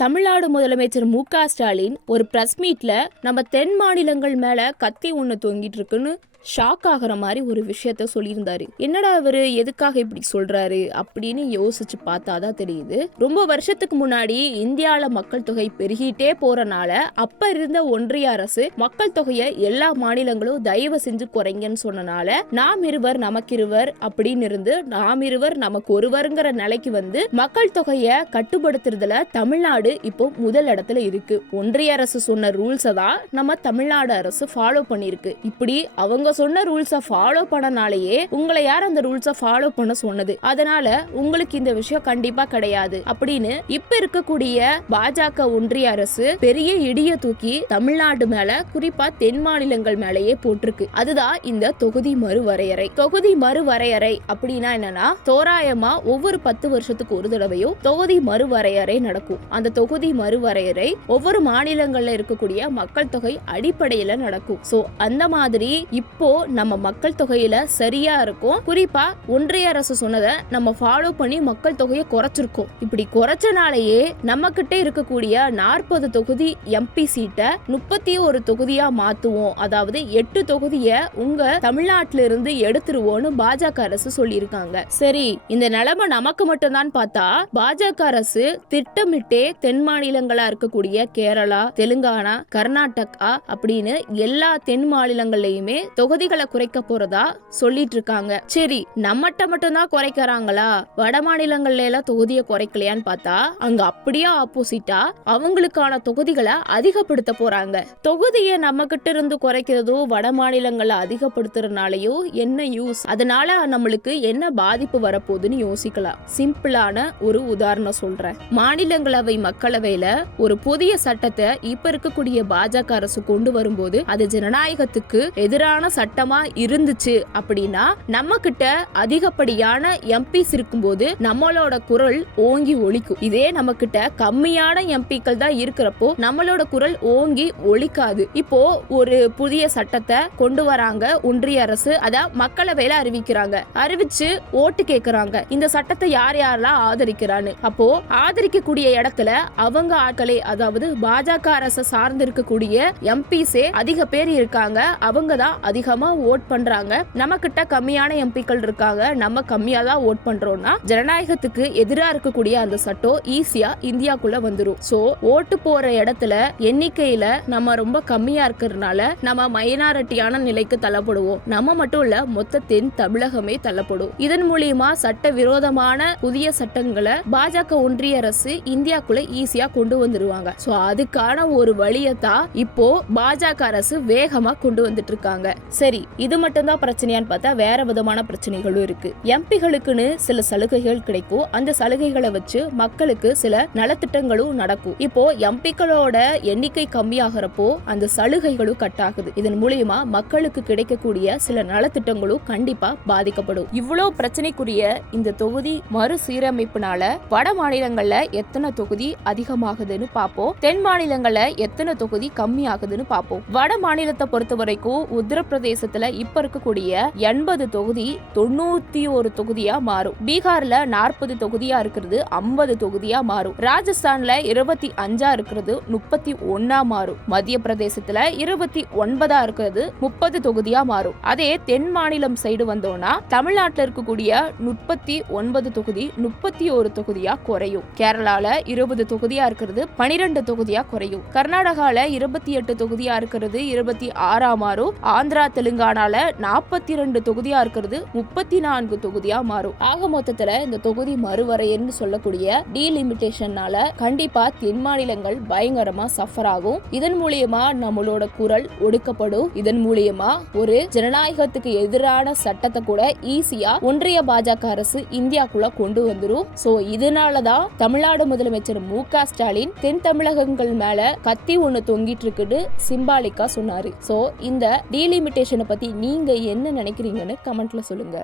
தமிழ்நாடு முதலமைச்சர் மு.க. ஸ்டாலின் ஒரு பிரஸ் மீட்ல நம்ம தென் மாநிலங்கள் மேல கத்தி ஒண்ணு தொங்கிட்டு இருக்குன்னு ஷாக் ஆகிற மாதிரி ஒரு விஷயத்த சொல்லியிருந்தாரு. என்னடா அவரு எதுக்காக இப்படி சொல்றாரு அப்படின்னு யோசிச்சு பார்த்தாதான் தெரியுது. ரொம்ப வருஷத்துக்கு முன்னாடி இந்தியால மக்கள் தொகை பெருகிட்டே போறனால அப்ப இருந்த ஒன்றிய அரசு மக்கள் தொகையை எல்லா மாநிலங்களும் தயவு செஞ்சு குறைங்கன்னு சொன்னனால நாம் இருவர் நமக்கிருவர் அப்படின்னு இருந்து நாம் இருவர் நமக்கு ஒருவருங்கிற நிலைக்கு வந்து மக்கள் தொகையை கட்டுப்படுத்துறதுல தமிழ்நாடு இப்போ முதல் இடத்துல இருக்கு. ஒன்றிய அரசு சொன்ன ரூல்ஸை தான் நம்ம தமிழ்நாடு அரசு ஃபாலோ பண்ணிருக்கு. இப்படி அவங்க சொன்ன ரூல்ஸை ஃபாலோ பண்ணனாலேயே உங்களை யார் அந்த ரூல்ஸை ஃபாலோ பண்ண சொன்னது? அதனால உங்களுக்கு இந்த விஷயம் கண்டிப்பா கிடையாது அப்படின்னு இப்ப இருக்கக்கூடிய பாஜக ஒன்றிய அரசு பெரிய இடிய தூக்கி தமிழ்நாடு மேல குறிப்பா தென் மாநிலங்கள் மேலேயே போட்டிருக்கு. அதுதான் இந்த தொகுதி மறுவரையறை. தொகுதி மறுவரையறை அப்படின்னா என்னன்னா, தோராயமா ஒவ்வொரு 10 வருஷத்துக்கு ஒரு தடவையும் தொகுதி மறுவரையறை நடக்கும். அந்த தொகுதி மறுவரையறை ஒவ்வொரு மாநிலங்கள்ல இருக்கக்கூடிய மக்கள் தொகை அடிப்படையில நடக்கும். சோ அந்த மாதிரி இப்போ நம்ம மக்கள் தொகையில சரியா இருக்கும். குறிப்பா ஒன்றிய அரசு சொன்னதை நம்ம ஃபாலோ பண்ணி மக்கள் தொகையை குறைச்சிருக்கோம். இப்படி குறைச்சனாலேயே நம்ம கிட்ட இருக்கக்கூடிய 40 தொகுதி எம்பி சீட்டை 31 தொகுதியா மாத்துவோம். அதாவது 8 தொகுதியை உங்க தமிழ்நாட்டில இருந்து எடுத்துருவோம்னு பாஜக அரசு சொல்லியிருக்காங்க. சரி, இந்த நிலைமை நமக்கு மட்டும்தான் பார்த்தா பாஜக அரசு திட்டமிட்டே தென் மாநிலங்களா இருக்கக்கூடிய கேரளா, தெலுங்கானா, கர்நாடகா அப்படின்னு எல்லா தென் மாநிலங்கள்லயுமே தொகுதிகளை குறைக்க போறதா சொல்லிட்டு இருக்காங்க. சரி, நம்மட்ட மட்டும் தான் குறைக்கிறாங்களா, வட மாநிலங்கள்ல எல்லாம் தொகுதியை குறைக்கலையான்னு பார்த்தா அங்க அப்படியே ஆப்போசிட்டா அவங்களுக்கான தொகுதிகளை அதிகப்படுத்த போறாங்க. தொகுதியை நம்ம கிட்ட இருந்து குறைக்கிறதோ வட மாநிலங்களை அதிகப்படுத்துறதுனாலயோ என்ன யூஸ்? அதனால நம்மளுக்கு என்ன பாதிப்பு வரப்போகுதுன்னு யோசிக்கலாம். சிம்பிளான ஒரு உதாரணம் சொல்றேன். மாநிலங்களவை மக்களவையில ஒரு புதிய சட்டத்தை இப்ப இருக்கக்கூடிய பாஜக அரசு கொண்டு வரும்போது அது ஜனநாயகத்துக்கு எதிரான சட்டமா இருந்துச்சு அப்படின்னா நம்ம கிட்ட அதிகப்படியான எம்பிஸ் இருக்கும்போது நம்மளோட குரல் ஓங்கி ஒலிக்கும். இதே நம்ம கிட்ட கம்மியான எம்பிக்கள் தான் இருக்கிறப்போ நம்மளோட குரல் ஓங்கி ஒலிக்காது. இப்போ ஒரு புதிய சட்டத்தை கொண்டு வராங்க ஒன்றிய அரசு, அத மக்களவையில அறிவிக்கிறாங்க. அறிவிச்சு ஓட்டு கேட்கறாங்க. இந்த சட்டத்தை யார் யாரெல்லாம் ஆதரிக்கிறான்னு. அப்போ ஆதரிக்கக்கூடிய இடத்துல அவங்க ஆட்களே, அதாவது பாஜக அரசு சார்ந்து இருக்கக்கூடிய எம்பிஸே அதிக பேர் இருக்காங்க. அவங்க தான் அதிகமா ஓட் பண்றாங்க. நம்ம கிட்ட கம்மியான எம்பிக்கள் இருக்காங்க, நம்ம கம்மியா தான் ஓட் பண்றோம்னா ஜனநாயகத்துக்கு எதிரா இருக்கக்கூடிய அந்த சட்டம் ஈஸியா இந்தியாக்குள்ள வந்துரும். சோ ஓட்டு போற இடத்துல எண்ணிக்கையில நம்ம ரொம்ப கம்மியா இருக்கிறதுனால நம்ம மைனாரிட்டியான நிலைக்கு தள்ளப்படுவோம். நம்ம மட்டும் இல்ல, மொத்த தென் தமிழகமே தள்ளப்படும். இதன் மூலியமா சட்ட விரோதமான புதிய சட்டங்களை பாஜக ஒன்றிய அரசு இந்தியாக்குள்ள ஈஸியா கொண்டு வந்துருவாங்க. சோ அதுக்கான ஒரு வழியத்தான் இப்போ பாஜக அரசு வேகமா கொண்டு வந்துட்டு இருக்காங்க. சரி, இது மட்டும் தான் பிரச்சனையான்னு பார்த்தா வேற விதமான பிரச்சனைகளும் இருக்கு. எம்பிகளுக்குன்னு சில சலுகைகள் கிடைக்கும். அந்த சலுகைகளை வச்சு மக்களுக்கு சில நலத்திட்டங்களும் நடக்கும். இப்போ எம்பிக்களோட எண்ணிக்கை கம்மியாகிறப்போ அந்த சலுகைகளும் கட் ஆகுது. இதன் மூலியமா மக்களுக்கு கிடைக்கக்கூடிய சில நலத்திட்டங்களும் கண்டிப்பா பாதிக்கப்படும். இவ்வளவு பிரச்சனைக்குரிய இந்த தொகுதி மறுசீரமைப்புனால வட மாநிலங்கள்ல எத்தனை தொகுதி அதிகமாகுதுன்னு பார்ப்போம், தென் மாநிலங்கள்ல எத்தனை தொகுதி கம்மி ஆகுதுன்னு பார்ப்போம். வட மாநிலத்தை பொறுத்த வரைக்கும் உத்தரப்பிரதேசத்துல இப்ப இருக்கக்கூடிய 80 தொகுதி 91 தொகுதியா மாறும். பீகார்ல 40 தொகுதியா இருக்கிறது 50 தொகுதியா மாறும். ராஜஸ்தான்ல 25 இருக்கிறது 31 மாறும். மத்திய பிரதேசத்துல 29 இருக்கிறது 30 தொகுதியா மாறும். அதே தென் மாநிலம் சைடு வந்தோம்னா தமிழ்நாட்டில் இருக்கக்கூடிய 39 தொகுதி 31 தொகுதியா குறையும். கேரளால 20 தொகுதியா இருக்கிறது 12 தொகுதியா குறையும். கர்நாடகால 28 தொகுதியா இருக்கிறது 26 மாறும். ஆந்திரா தெலுங்கானால 42 தொகுதியா இருக்கிறது 34 தொகுதியா மாறும். ஆக மொத்தத்துல இந்த தொகுதி மறுவரையன்னு சொல்லக்கூடிய டீலிமிட்டேஷனால கண்டிப்பா தென் மாநிலங்கள் பயங்கரமா சஃபர் ஆகும். இதன் மூலியமா நம்மளோட குரல் ஒடுக்கப்படும். இதன் மூலியமா ஒரு ஜனநாயகத்துக்கு எதிரான சட்டத்தை கூட ஈஸியா ஒன்றிய பாஜக அரசு இந்தியாக்குள்ள கொண்டு வந்துரும். சோ இதனாலதான் தமிழ்நாடு முதலமைச்சர் மு.க. ஸ்டாலின் தென் தமிழகங்கள் மேல கத்தி ஒண்ணு தொங்கிட்டு இருக்குன்னு சிம்பாலிக்கா சொன்னாரு. சோ இந்த டீலிமிட்டேஷனை பத்தி நீங்க என்ன நினைக்கிறீங்கன்னு கமெண்ட்ல சொல்லுங்க.